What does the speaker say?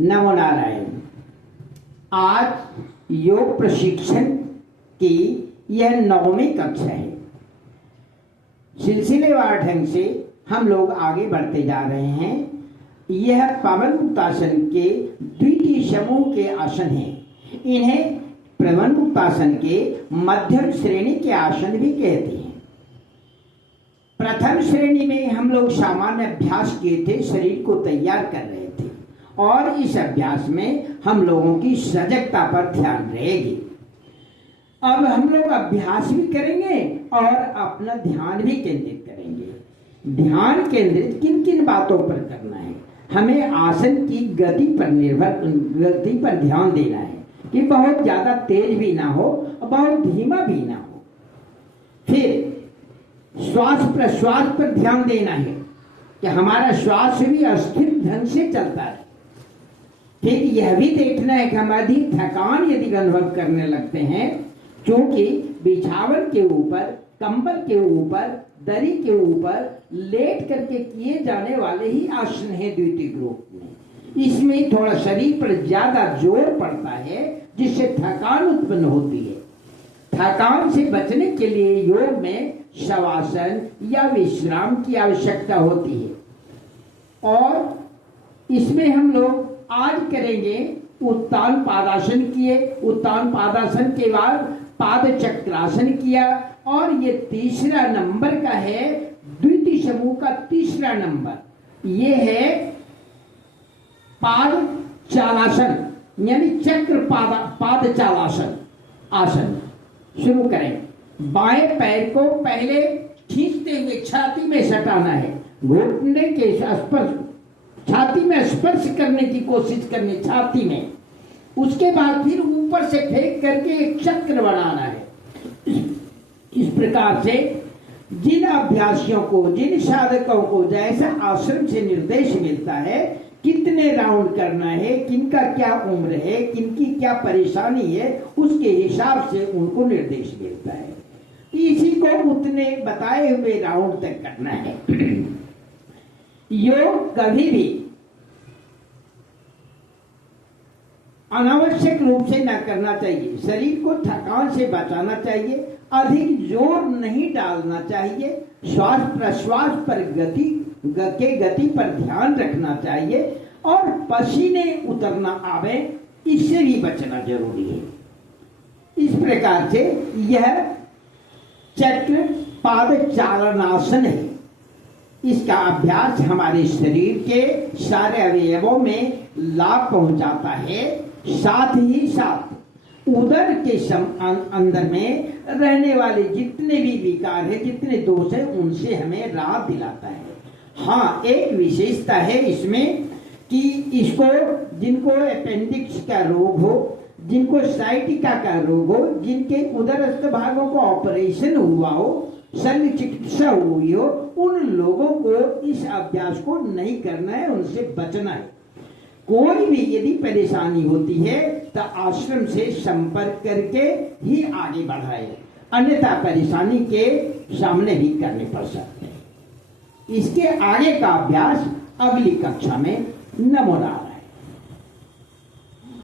नमो नारायण। आज योग प्रशिक्षण की यह 9वीं कक्षा है। सिलसिलेवार ढंग से हम लोग आगे बढ़ते जा रहे हैं। यह पवन मुक्तासन के द्वितीय समूह के आसन हैं। इन्हें पवन मुक्तासन के मध्यम श्रेणी के आसन भी कहते हैं। प्रथम श्रेणी में हम लोग सामान्य अभ्यास किए थे, शरीर को तैयार कर रहे थे, और इस अभ्यास में हम लोगों की सजगता पर ध्यान रहेगी। अब हम लोग अभ्यास भी करेंगे और अपना ध्यान भी केंद्रित करेंगे। ध्यान केंद्रित किन किन बातों पर करना है? हमें आसन की गति पर ध्यान देना है कि बहुत ज्यादा तेज भी ना हो और बहुत धीमा भी ना हो। फिर श्वास प्रश्वास पर ध्यान देना है कि हमारा श्वास भी अस्थिर ढंग से चलता है। फिर यह भी देखना है कि हमारी थकान यदि अनुभव करने लगते हैं, क्योंकि बिछावन के ऊपर, कंबल के ऊपर, दरी के ऊपर लेट करके किए जाने वाले ही आसन है द्वितीय ग्रुप में। इसमें थोड़ा शरीर पर ज्यादा जोर पड़ता है, जिससे थकान उत्पन्न होती है। थकान से बचने के लिए योग में शवासन या विश्राम की आवश्यकता होती है। और इसमें हम लोग आज करेंगे उत्तान पादासन किए, उत्तान पादासन के बाद पाद चक्रासन किया, और ये तीसरा नंबर का है, द्वितीय समूह का तीसरा नंबर ये है पाद चालासन, यानी चक्र पाद चालासन आसन। शुरू करें। बाएं पैर को पहले खींचते हुए छाती में सटाना है, घुटने के स्पर्श, छाती में स्पर्श करने की कोशिश करनी, छाती में। उसके बाद फिर ऊपर से फेंक करके एक चक्र बनाना है। इस प्रकार से जिन अभ्यासियों को, जिन साधकों को जैसा आश्रम से निर्देश मिलता है, कितने राउंड करना है, किनका क्या उम्र है, किनकी क्या परेशानी है, उसके हिसाब से उनको निर्देश मिलता है। इसी को उतने बताए हुए राउंड तक करना है। योग कभी भी अनावश्यक रूप से न करना चाहिए। शरीर को थकान से बचाना चाहिए, अधिक जोर नहीं डालना चाहिए। श्वास प्रश्वास पर गति पर ध्यान रखना चाहिए, और पसीने उतरना आवे, इससे भी बचना जरूरी है। इस प्रकार से यह चक्र पाद चालनासन है। इसका अभ्यास हमारे शरीर के सारे अवयवों में लाभ पहुंचाता है। साथ ही साथ उदर के अंदर में रहने वाले जितने भी विकार है, जितने दोष है, उनसे हमें राहत दिलाता है। हाँ, एक विशेषता है इसमें कि इसको, जिनको अपेंडिक्स का रोग हो, जिनको साइटिका का रोग हो, जिनके उदरस्थ भागों को ऑपरेशन हुआ हो, शल्य चिकित्सा हुई हो, उन लोगों को इस अभ्यास को नहीं करना है, उनसे बचना है। कोई भी यदि परेशानी होती है तो आश्रम से संपर्क करके ही आगे बढ़ाए, अन्यथा परेशानी के सामने भी करने पड़ सकते हैं। इसके आगे का अभ्यास अगली कक्षा में। नमो नारायण।